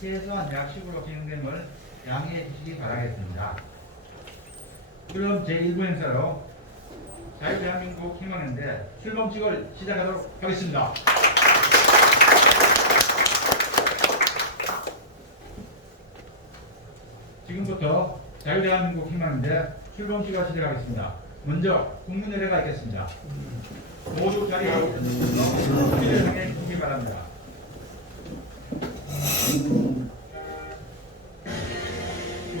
최소한 약식으로 진행됨을 양해해 주시기 바라겠습니다. 그럼 제1부 행사로 자유대한민국 희망연대 출범식을 시작하도록 하겠습니다. 지금부터 자유대한민국 희망연대 출범식을 시작하겠습니다. 먼저 국민의례가 있겠습니다. 모두 자리에 준비를 향해 주시기 바랍니다.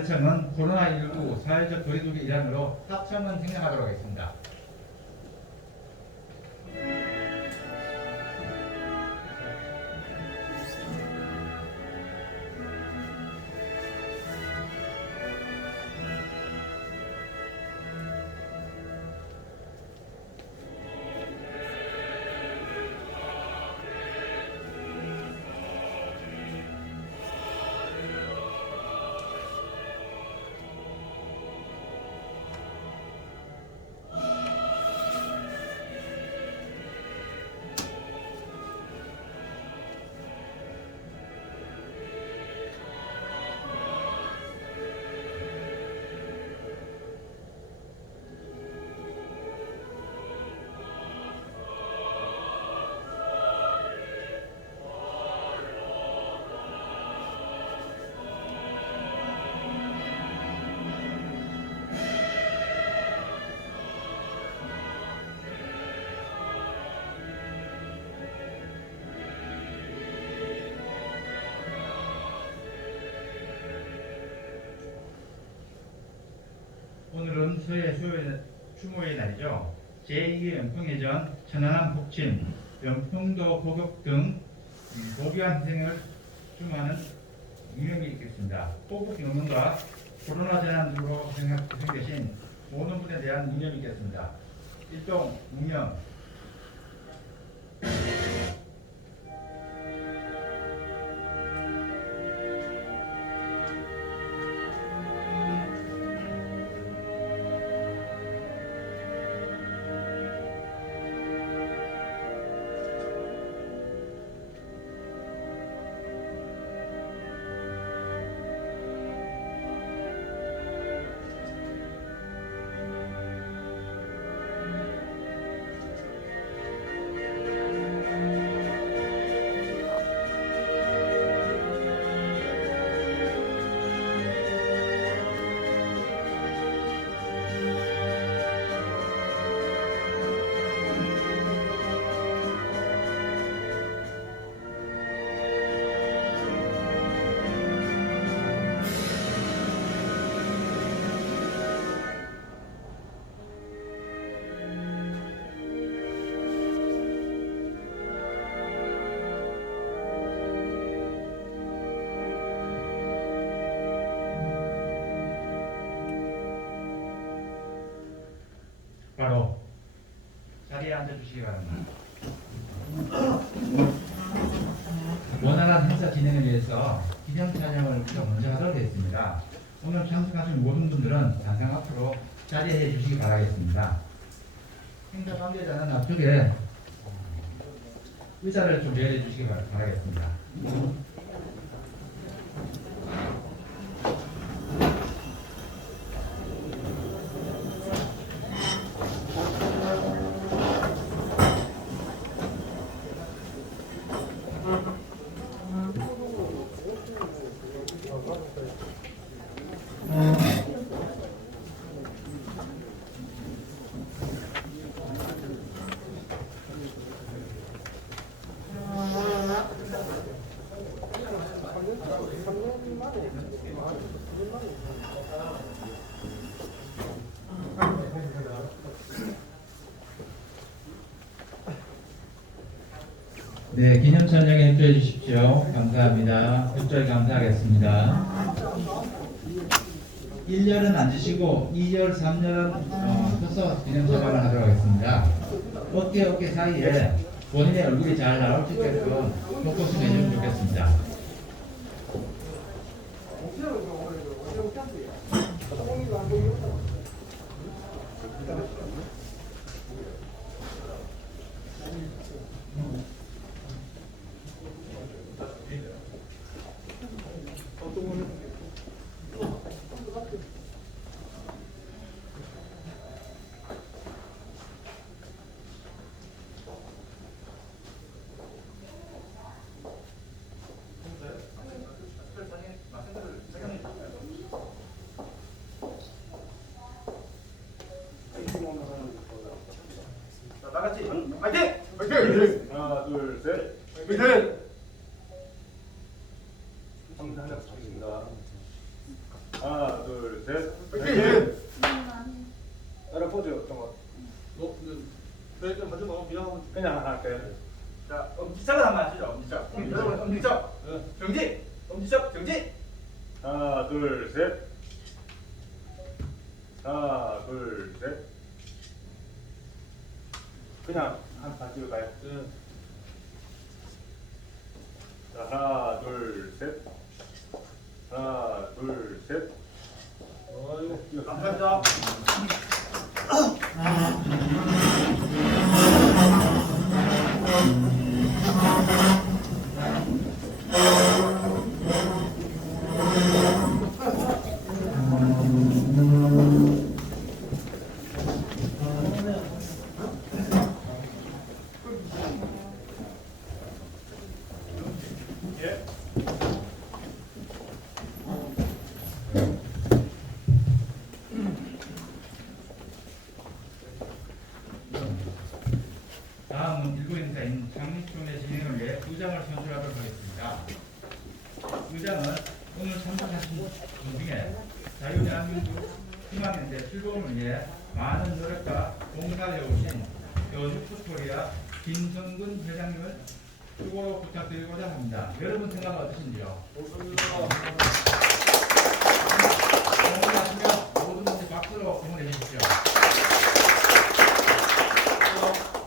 대청은 코로나19 사회적 거리두기 일환으로 합청을 생략하도록 하겠습니다. 코로나 재난 으로 희생되신 모든 분에 대한 유념이 있겠습니다. 일동 묵념 바로 자리에 앉아 주시기 바랍니다. 원활한 행사 진행을 위해서 기념 촬영을 먼저 하도록 했습니다. 오늘 참석하신 모든 분들은 당장 앞으로 자리해 주시기 바라겠습니다. 행사 관계자는 앞쪽에 의자를 준비해 주시기 바- 바라겠습니다. 네, 기념 찬양에 협조해 주십시오. 감사합니다. 협조에 감사하겠습니다. 1년은 앉으시고 2열, 3열은 어, 서서 기념 촬영을 하도록 하겠습니다. 어깨 어깨 사이에 본인의 얼굴이 잘 나올 수 있게끔 포커싱 해주면 좋겠습니다. 자, 다 같이 화이팅! 화이팅! 하나, 둘, 셋. 화이팅! 감사합니다. 하나, 둘, 셋. 화이팅! 따라 포즈 어떤 거? 너, 그, 그래, 먼저 먹어, 미안하면. 그냥 할까요? 자, 엄지척을 한번 하시죠, 엄지척. 여러분, 엄지척. 정지! 엄지척, 정지! 하나, 둘, 셋. 하나, 둘, 셋. 그냥 한판 찍을까요? 자, 하나, 둘, 셋. 하나, 둘, 셋. 아이고, 감사합니다. 다음은 일부 인사인 장립총회 진행을 위해 의장을 선출하도록 하겠습니다. 의장은 오늘 참석하신 분 중에 자유대한민국 희망연대 출범을 위해 많은 노력과 봉사해 오신 여주푸코리아 김성근 회장님을 수고 부탁드리고자 합니다. 여러분 생각 어떠신지요? 응원하시면 모든 분들 박수로 응원해 주십시오.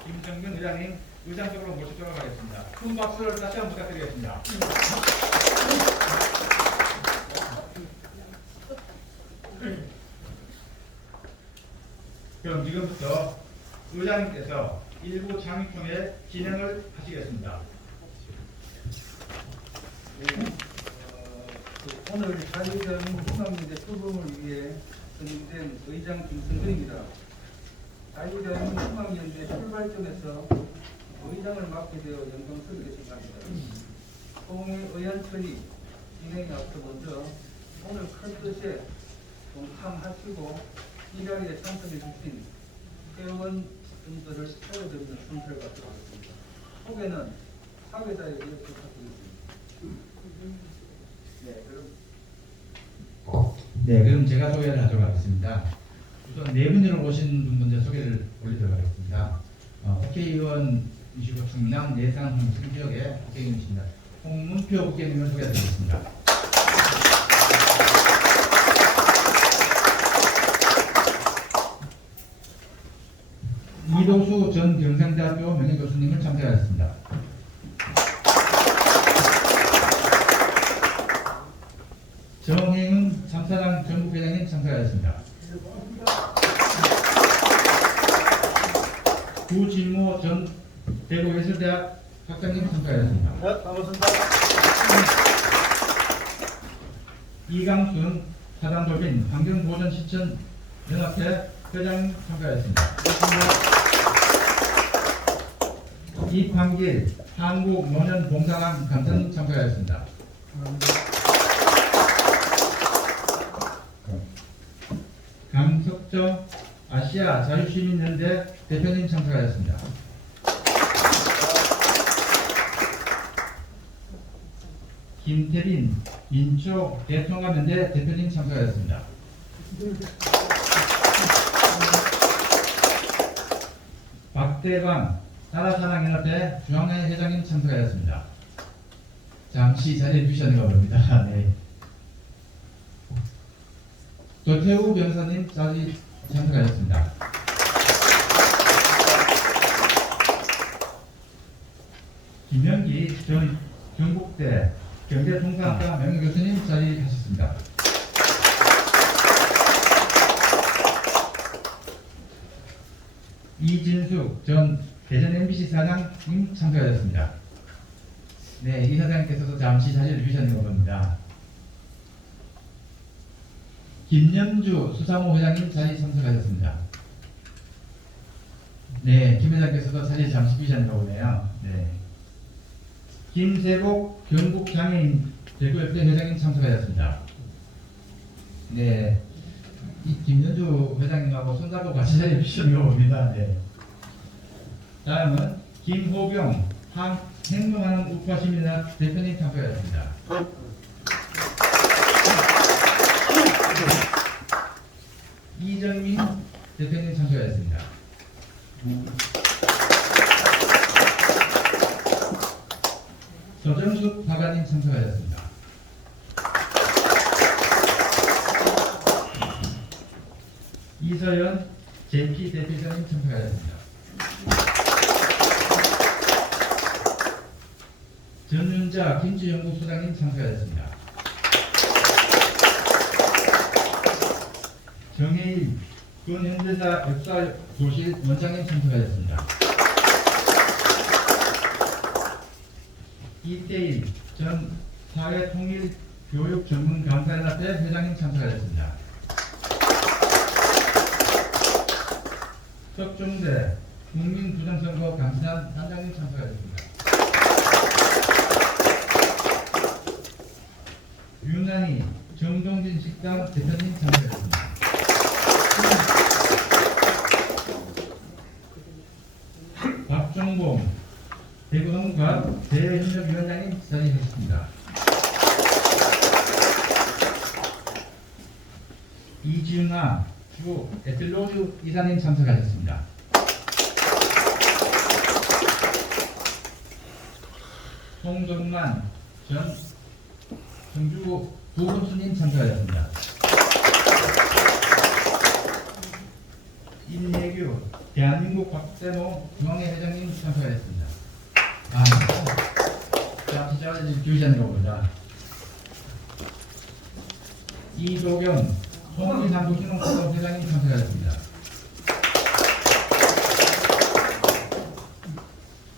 김정근 의장 쪽으로 모시도록 하겠습니다. 큰 박수를 다시 한번 부탁드리겠습니다. 그럼 지금부터 의장님께서 일부 장립총회 진행을 하시겠습니다. 오늘 자유대한민국 희망연대 출범을 위해 선임된 의장 김승근입니다. 자유대한민국 희망연대 출발점에서 의장을 맡게 되어 영광스럽게 생각합니다. 홍의 의원 처리 진행에 앞서 먼저 오늘 큰 뜻에 동참하시고 이 자리에 참석해 주신 회원분들을 세워드리는 순서를 갖도록 하겠습니다. 소개는 사회자에게 부탁드리겠습니다. 네, 그럼 네, 그럼 제가 소개를 하도록 하겠습니다. 우선 네 분으로 오신 분 먼저 소개를 올리도록 하겠습니다. 어, 국회의원 이시고 충남 예산 홍성 지역의 국회의원이십니다. 홍문표 국회의원을 소개해드리겠습니다. 이도수 전 경상대학교 명예교수님을 참석하였습니다. 정혜은 참사랑 전국회장님 참석하였습니다. 구진모 전 대구 예술대학 학장님 참석하였습니다. 네, 반갑습니다. 이강순 사단법인 환경보전시청 연합회 회장 참가했습니다. 이판길 한국노년봉사관 감사님 참가했습니다. 강석정 아시아 자유시민연대 대표님 참석하였습니다. 김태린 민족 대통합연대 대표님 참석하였습니다. 박대광 나라사랑연합회 중앙회 회장님 참석하였습니다. 잠시 자리해 주셨는가 봅니다. 네. 도태우 변호사님 자리 참석하였습니다. 김명기 전 경북대 경제 통상학과 명예 교수님 자리하셨습니다. 이진숙 전 대전 MBC 사장님 참석하셨습니다. 네, 이 사장님께서도 잠시 자리를 비셨는 겁니다. 김연주 수사모 회장님 자리 참석하셨습니다. 네, 김 회장께서도 자리 잠시 비셨는 거보네요. 네. 김세복 경북장애인 대구협회 회장님 참석하셨습니다. 네, 이 김연주 회장님하고 손잡고 같이 비셨는 거 봅니다. 네. 다음은 김호병 한 행동하는 우파시민연합 대표님 참석하셨습니다. 이정민 대표님 참석하셨습니다. 서정숙 박아님 참석하셨습니다. 이서연 JP 대표님 참석하셨습니다. 전윤자 김치연구소장님 참석하셨습니다. 정혜일 군현대사 역사교실 원장님 참석하셨습니다. 이태일 전 사회통일교육전문강사연합회 회장님 참석하셨습니다. 석중대 국민부정선거 감시단 단장님 참석하셨습니다. 윤난희 정동진 식당 대표님 참석하셨습니다. 박종봉 대구농가 대협력위원장님 자리하셨습니다. 이지은아 주 에틀로즈 이사님 참석하셨습니다. 송정만 전 정주 부검수님 참석하셨습니다. 임예규 대한민국 박세모 중앙회 회장님 참석하셨습니다. 아, 잠시 자리를 주시는 거보다 이도경 송기상도신흥공동 회장님 참석하셨습니다.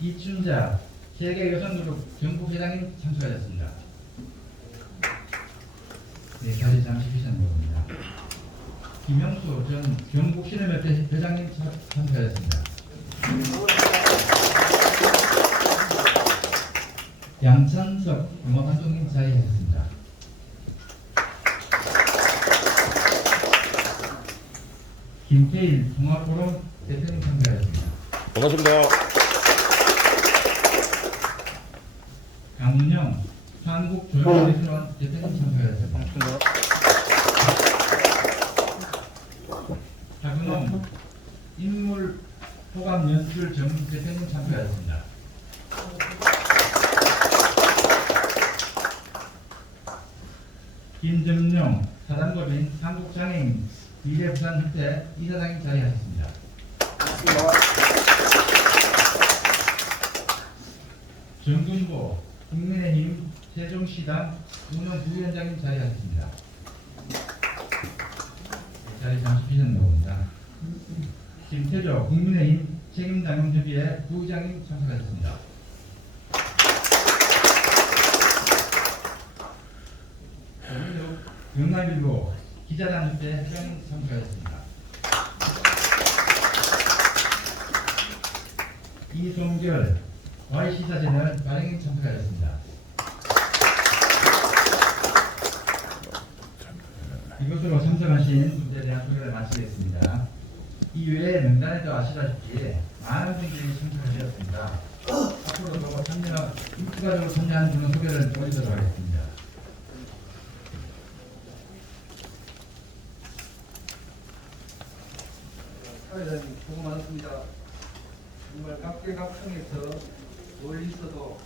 이춘자 세계여성그룹 전국 회장님 참석하셨습니다. 네, 자리 잠시 주시는 겁니다. 김영수 전 경북신협협회 회장님 참- 참석하셨습니다. 양천석 음악활동님 자리하셨습니다. 김태일 통합포럼 대표님 참석하셨습니다. 반갑습니다. 강은영 한국조약대표원 대표님 참석하셨습니다. 박은홍 인물 호감 연출 전문 대표님 참석하셨습니다. 김정용 사단법인 한국장애인 미래부산협회 이사장님 자리하셨습니다. 정근보 국민의힘 세종시당 운영부위원장님 자리하셨습니다. 네, 자리 잠시 비셨나 봅니다. 김태조 국민의힘 책임장용협의회 부의장님 참석하셨습니다. 정민욱 영남일보 기자단협회 회장님 참석하셨습니다. 이송결 Y시사제널 발행인 참석하였습니다. 이것으로 참석하신 분들에 대한 소개를 마치겠습니다. 이 외에 명단에도 아시다시피 많은 분들이 참석하셨습니다. 앞으로도 참여, 추가적으로 참여하는 분은 소개를 드리도록 하겠습니다. 사회자님 수고 많으십니다. 정말 각계각층에서 멀리서도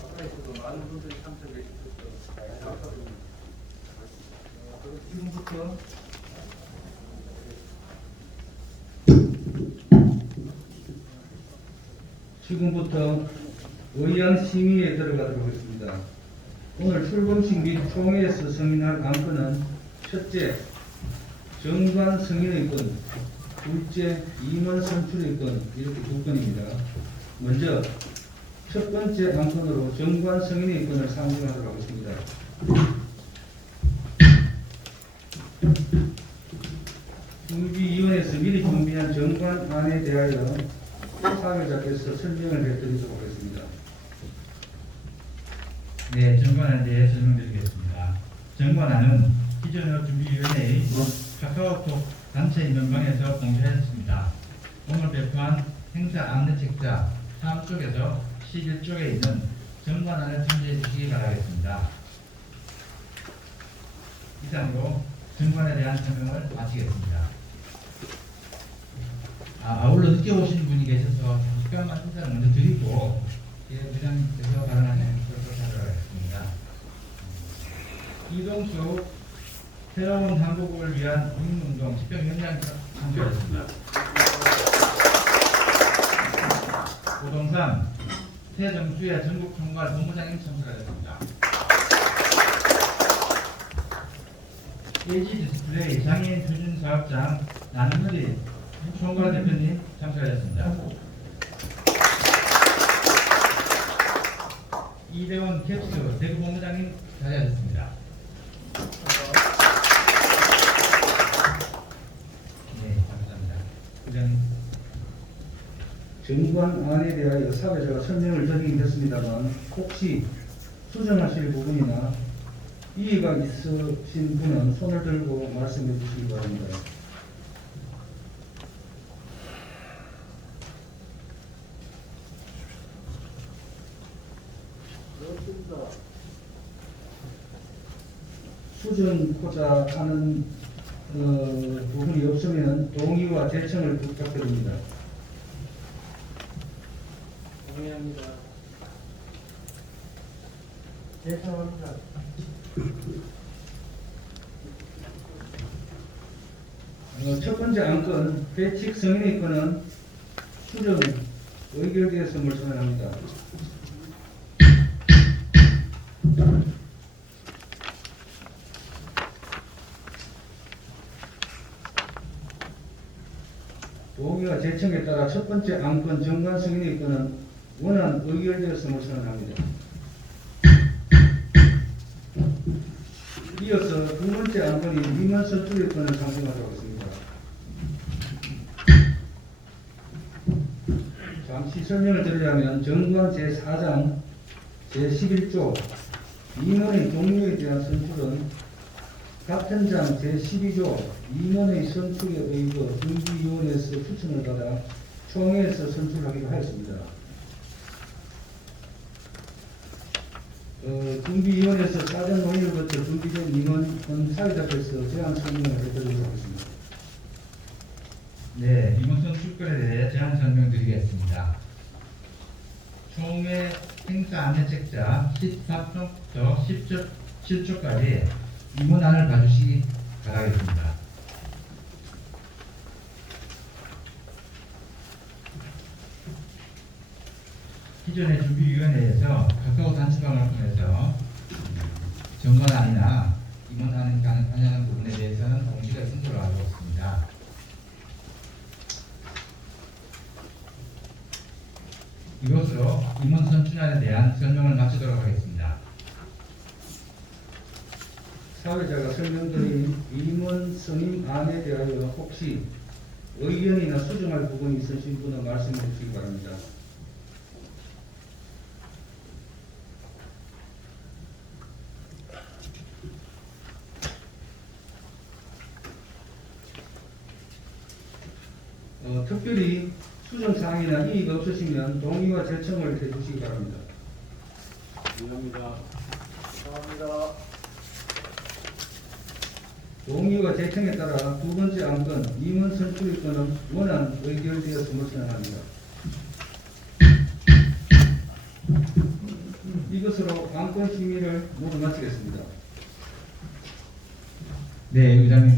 가까이서도 많은 분들이 참석해 주셔서 감사드립니다. 어, 지금부터 지금부터 의원 심의에 들어가도록 하겠습니다. 오늘 출범식 및 총회에서 승인할 안건은 첫째, 정관 승인의 건, 둘째, 임원 선출의 건 이렇게 두 건입니다. 먼저 첫 번째 안건으로 정관 승인의 건을 상정하도록 하겠습니다. 준비위원회에서 미리 준비한 정관안에 대하여 사회자께서 설명을 해드리도록 하겠습니다. 네, 정관에 대해 설명드리겠습니다. 정관안은 기존의 준비위원회의 카카오톡 단체 인원방에서 공개했습니다. 오늘 배포한 행사 안내 책자 다음 쪽에서 11쪽에 있는 정관안을 참조해 주시기 바라겠습니다. 이상으로 정관에 대한 설명을 마치겠습니다. 아, 아울러 늦게 오신 분이 계셔서 잠깐만 인사를 먼저 드리고 예, 부장님께서 발언하는 것을 하도록 하겠습니다. 이동수 새로운 한국을 위한 국민운동 집행 현장 참조했습니다. 부동산 새정수의 전국 총괄 본부장님 참석하셨습니다. LG 디스플레이 장애인 표준 사업장 나는리 총괄 대표님 참석하셨습니다. 이대원 캡스 대구 본부장님 자리하셨습니다. 네, 감사합니다. 부장님. 정관안에 대하여 사회자가 설명을 드리긴 했습니다만 혹시 수정하실 부분이나 이의가 있으신 분은 손을 들고 말씀해 주시기 바랍니다. 수정코자 하는 어, 부분이 없으면 동의와 제청을 부탁드립니다. 동의합니다. 제청합니다. 어, 첫 번째 안건 배칙 승인의 건은 수정 의결되었음을 선언합니다. 동의와 제청에 따라 첫 번째 안건 정관 승인의 건은 원안 의결되었음을 선언합니다. 이어서 두 번째 안건인 민원 선출의 건을 상정하도록 하겠습니다. 잠시 설명을 드리자면 정관 제4장 제11조 민원의 종류에 대한 선출은 같은 장 제12조 민원의 선출에 의거 준비위원회에서 추천을 받아 총회에서 선출하기로 하였습니다. 어, 준비위원회에서 사전 거쳐 준비된 임원은 사회자께서 제안 설명을 해드리도록 하겠습니다. 네, 이문선 출근에 대해 제안 설명드리겠습니다. 총회 행사 안내 책자 14쪽부터 10쪽, 7쪽까지 이문안을 봐주시기 바라겠습니다. 기존의 준비위원회에서 카카오 단체방을 통해서 정관안이나 임원안을 가능하냐는 부분에 대해서는 공시가 승소를 하고 있습니다. 이것으로 임원 선출안에 대한 설명을 마치도록 하겠습니다. 사회자가 설명드린 임원 선임안에 대하여 혹시 의견이나 수정할 부분이 있으신 분은 말씀해 주시기 바랍니다. 특별히 수정사항이나 이의가 없으시면 동의와 재청을 해주시기 바랍니다. 감사합니다. 감사합니다. 동의와 재청에 따라 두 번째 안건 임원 선출권은 원안 의결되었음을 생각합니다. 이것으로 안건 심의를 모두 마치겠습니다. 네, 의장님.